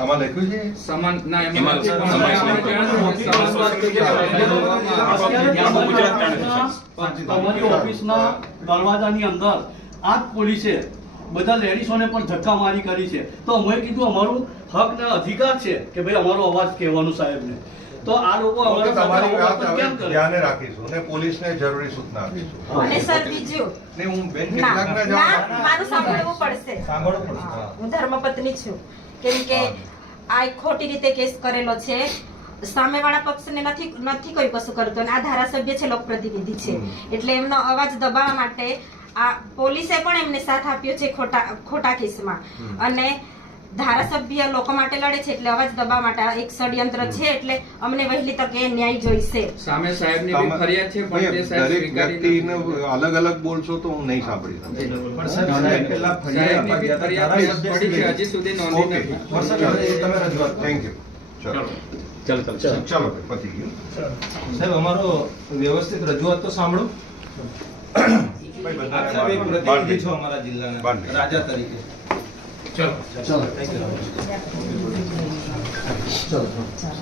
આમાં લખ્યું છે સમાન ના એમાં એમાં નથી, પણ સમાન અમે નથી. તમારી ઓફિસના દરવાજાની અંદર આ પોલીસે બધા લેડીઝોને પણ ધક્કા મારી કરી છે. તો અમે કીધું અમારું હક ને અધિકાર છે કે ભાઈ અમારો અવાજ કહેવાનો સાહેબને. તો આ લોકો અમારા તમારી વાત સાથે હવે કેમ કરે? ધ્યાને રાખીશું અને પોલીસને જરૂરી સૂચના આપીશું. અને સર બીજું ને હું બેન ના કેટલાકને ના, જાણ મારું સાંભળવું પડશે. સાંભળવું પડશે. હા. હું ધર્મપત્ની છું, કેમ કે આ એક ખોટી રીતે કેસ કરેલો છે. સામેવાળા પક્ષને નથી કોઈ કશું કરતો અને આ ધારાસભ્ય છે, લોકપ્રતિનિધિ છે, એટલે એમનો અવાજ દબાવવા માટે આ પોલીસે પણ એમને સાથ આપ્યો છે ખોટા કેસમાં. અને ધારાસભ્ય લોકો માટે લડે છે એટલે અવાજ દબાવવા માટે આ એક ષડયંત્ર છે. એટલે અમને વહેલી તકે ન્યાય જોઈશે. સામે સાહેબની બી ફરિયાદ છે, પણ તે સાહેબ દરેક સ્વીકારી વ્યક્તિને નથી. અલગ અલગ બોલશો તો હું નહીં સાંભળી શકું. સાહેબની બી ફરિયાદ પડી છે, હજી સુધી નોંધી ઓકે નથી. Thank you. ચલો ચલો પતી ગયું. સાહેબ અમારો વ્યવસ્થિત રજૂઆત તો સાંભળો. આપ સાહેબ એક પ્રતિનિધિ છો અમારા જિલ્લાના બાંધી. રાજા તરીકે. ચલો Thank you.